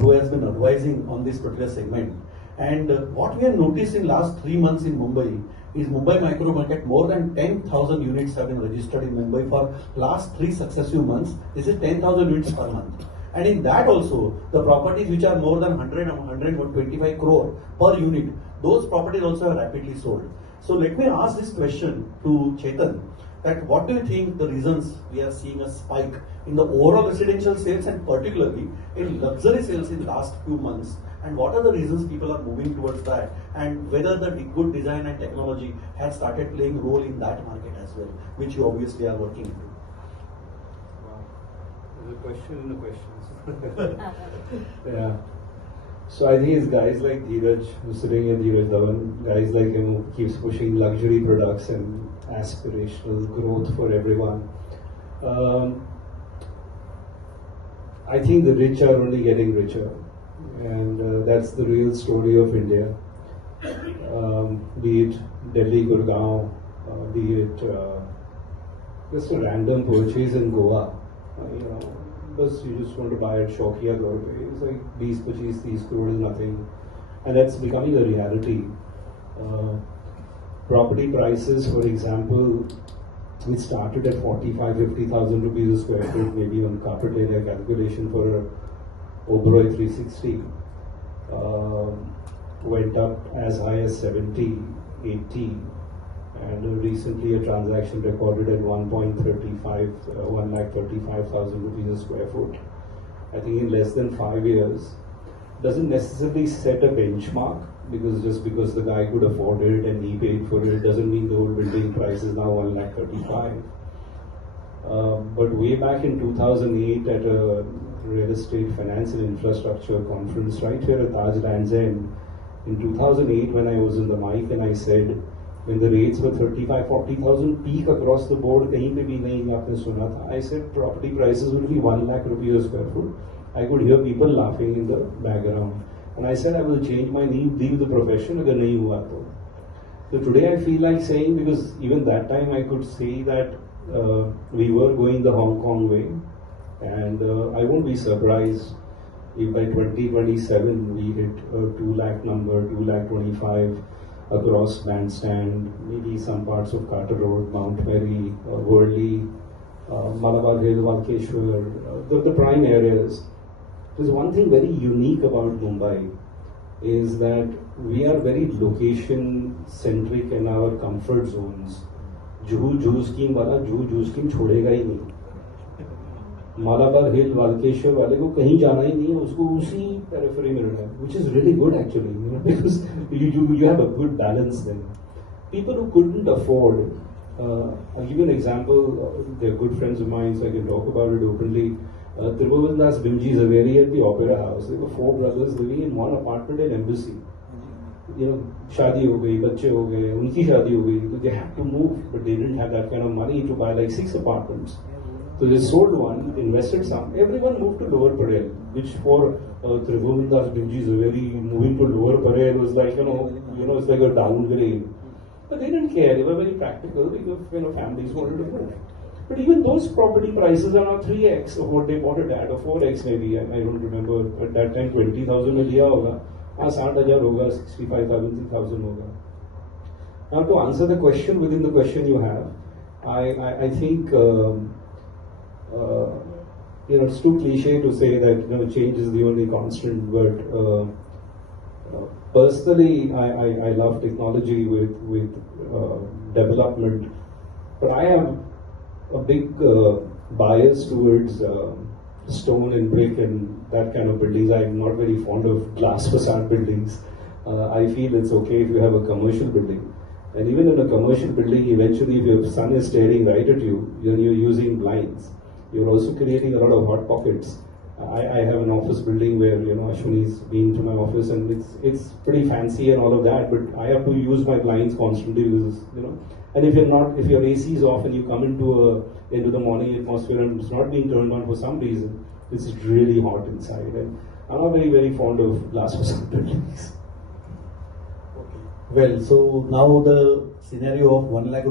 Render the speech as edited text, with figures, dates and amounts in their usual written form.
who has been advising on this particular segment. And what we have noticed in last 3 months in Mumbai is Mumbai Micro Market, more than 10,000 units have been registered in Mumbai for last 3 successive months. This is 10,000 units per month. And in that also, the properties which are more than 100 and 125 crore per unit, those properties also are rapidly sold. So let me ask this question to Chetan, that what do you think the reasons we are seeing a spike in the overall residential sales and particularly in luxury sales in last few months, and what are the reasons people are moving towards that, and whether the good design and technology has started playing a role in that market as well, which you obviously are working into? Wow, there's a question in the questions. Yeah. So I think it's guys like Dheeraj, who's sitting here, Dheeraj Dhawan, guys like him who keeps pushing luxury products and aspirational growth for everyone. I think the rich are only getting richer, and that's the real story of India. Be it Delhi, Gurgaon, be it just a random purchase in Goa, because you just want to buy at Shaukiya Road. It's like 20-25 crore is nothing, and that's becoming a reality. Property prices, for example, which started at 45,000-50,000 rupees a square foot, maybe on carpet area calculation for a Oberoi 360, went up as high as 70, 80, and recently a transaction recorded at 1,35,000 rupees a square foot. I think in less than 5 years. Doesn't necessarily set a benchmark, because just because the guy could afford it and he paid for it doesn't mean the whole building price is now 1,35,000. But way back in 2008 at a real estate finance and infrastructure conference right here at Taj Landsend, in 2008 when I was in the mic and I said, when the rates were 35,000-40,000 peak across the board, kahin pe bhi nahi aapne suna tha, I said property prices will be 1 lakh rupees a square foot. I could hear people laughing in the background. And I said, I will change my name, leave the profession, agar nahi hua to. So today I feel like saying, because even that time I could say that we were going the Hong Kong way, and I won't be surprised if by 2027 we hit a 2 lakh number, 2,25,000 across Bandstand, maybe some parts of Carter Road, Mount Mary, Worli, Malabar Hill, Walkeshwar, the prime areas. There's one thing very unique about Mumbai is that we are very location centric in our comfort zones. Juhu scheme wala Juhu scheme छोड़ेगा ही नहीं. Malabar Hill, Walkeshwar वाले को कहीं जाना ही नहीं है, उसको उसी periphery में रहना है, which is really good actually, because you have a good balance then. People who couldn't afford, I'll give you an example. They're good friends of mine, so I can talk about it openly. Tribhuvandas Bimji Zaveri at the Opera House. There were 4 brothers living in one apartment in Embassy. Shadi ho gayi, bacche ho gaye, unki shadi ho gayi, so they had to move, but they didn't have that kind of money to buy like 6 apartments. So they sold one, invested some. Everyone moved to Lower Parel, which for Tribhuvandas Bimji Zaveri, moving to Lower Parel was like, it's like a downgrade. But they didn't care. They were very practical because families wanted to move. But even those property prices are now 3x of what they bought it at, or 4x maybe. I don't remember. At that time, 20,000 में लिया होगा. हाँ 60,000 होगा, 65,000, 3,000 होगा. Now to answer the question within the question you have, I think it's too cliche to say that change is the only constant. But personally, I love technology with development. But I have a big bias towards stone and brick and that kind of buildings. I'm not very fond of glass facade buildings. I feel it's okay if you have a commercial building. And even in a commercial building, eventually if your sun is staring right at you, you're using blinds. You're also creating a lot of hot pockets. I have an office building where Ashwini's been to my office, and it's pretty fancy and all of that, but I have to use my blinds constantly because and if your AC is off and you come into the morning atmosphere and it's not being turned on for some reason, it's really hot inside, and I'm not very fond of glass facade buildings. Okay. Well, so now the scenario of 1 lakh